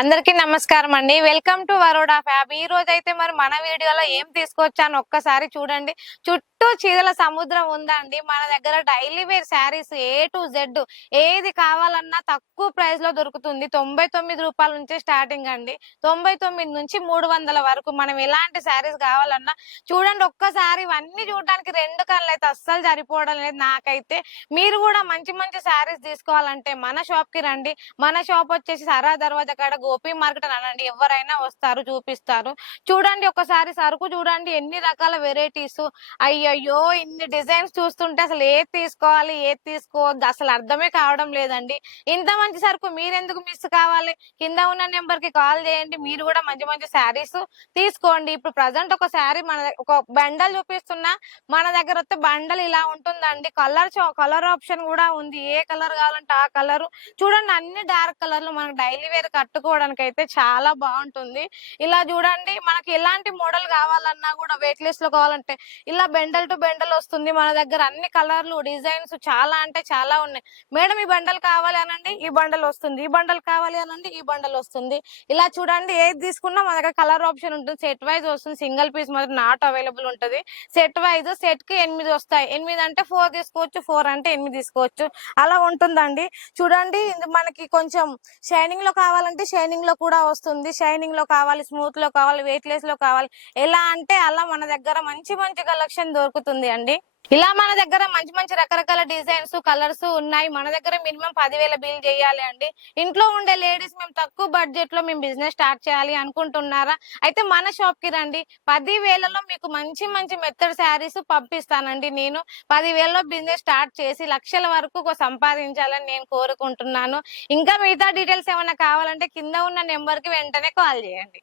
అందరికీ నమస్కారం అండి. Welcome to Varoda fab. ఈ రోజైతే మరి మన వీడియోలో ఏం తీసుకొచ్చానో ఒక్కసారి చూడండి. చుట్టూ చీరల సముద్రం ఉందండి. మన దగ్గర daily wear saris A to Z ఏది కావాలన్నా తక్కువ ప్రైస్ లో దొరుకుతుంది. రూ. 99 నుంచి స్టార్టింగ్ అండి. 99 నుంచి 300 వరకు మనం ఎలాంటి శారీస్ కావాలన్నా చూడండి. ఒక్కసారి ఇవన్నీ చూడడానికి 2 కళ్ళు అయితే అస్సలు సరిపోవడం లేదు నాకైతే. మీరు కూడా మంచి మంచి శారీస్ తీసుకోవాలంటే మన షాప్ కి రండి. మన షాప్ వచ్చేసి సరా దర్వాజా కాడ గోపి మార్కెట్ అని అనండి. ఎవరైనా వస్తారు, చూపిస్తారు. చూడండి ఒకసారి సరుకు చూడండి, ఎన్ని రకాల వెరైటీస్. అయ్యయ్యో, ఇన్ని డిజైన్స్ చూస్తుంటే అసలు ఏది తీసుకోవాలి ఏది తీసుకోవద్దు అసలు అర్థమే కావడం లేదండి. ఇంత మంచి సరుకు మీరెందుకు మిస్ కావాలి? కింద ఉన్న నెంబర్ కి కాల్ చేయండి. మీరు కూడా మంచి మంచి శారీస్ తీసుకోండి. ఇప్పుడు ప్రజెంట్ ఒక శారీ ఒక బండల్ చూపిస్తున్నా. మన దగ్గర వస్తే బండల్ ఇలా ఉంటుందండి. కలర్ ఆప్షన్ కూడా ఉంది. ఏ కలర్ కావాలంటే ఆ కలర్. చూడండి అన్ని డార్క్ కలర్లు మనకు డైలీ వేర్ కట్టుకోవడానికి అయితే చాలా బాగుంటుంది. ఇలా చూడండి, మనకి ఎలాంటి మోడల్ కావాలన్నా కూడా వెయిట్ లెస్ లో కావాలంటే ఇలా బెండల్ టు బెండల్ వస్తుంది. మన దగ్గర అన్ని కలర్లు డిజైన్స్ చాలా అంటే చాలా ఉన్నాయి. మేడం ఈ బండల్ కావాలి అనండి, ఈ బండల్ వస్తుంది. ఈ బండల్ కావాలి అనండి, ఈ బండల్ వస్తుంది. ఇలా చూడండి, ఏది తీసుకున్నా మన దగ్గర కలర్ ఆప్షన్ ఉంటుంది. సెట్ వైజ్ వస్తుంది. సింగిల్ పీస్ మాత్రం నాట్ అవైలబుల్ ఉంటుంది. సెట్ వైజ్ సెట్ కి 8 వస్తాయి. 8 అంటే 4 తీసుకోవచ్చు, 4 అంటే 8 తీసుకోవచ్చు. అలా ఉంటుందండి. చూడండి, మనకి కొంచెం షైనింగ్ లో కావాలంటే షైనింగ్ లో కూడా వస్తుంది. షైనింగ్ లో కావాలి, స్మూత్ లో కావాలి, వెయిట్ లెస్ లో కావాలి, ఎలా అంటే అలా మన దగ్గర మంచి మంచి కలెక్షన్ దొరుకుతుంది అండి. ఇలా మన దగ్గర మంచి మంచి రకరకాల డిజైన్స్ కలర్స్ ఉన్నాయి. మన దగ్గర మినిమం 10,000 బిల్ చేయాలి అండి. ఇంట్లో ఉండే లేడీస్ మేము తక్కువ బడ్జెట్ లో మేము బిజినెస్ స్టార్ట్ చేయాలి అనుకుంటున్నారా? అయితే మన షాప్ కి రండి. 10,000లో మీకు మంచి మంచి మెత్తడ్ శారీస్ పంపిస్తానండి. నేను 10,000లో బిజినెస్ స్టార్ట్ చేసి లక్షల వరకు సంపాదించాలని నేను కోరుకుంటున్నాను. ఇంకా మిగతా డీటెయిల్స్ ఏమైనా కావాలంటే కింద ఉన్న నెంబర్ కి వెంటనే కాల్ చేయండి.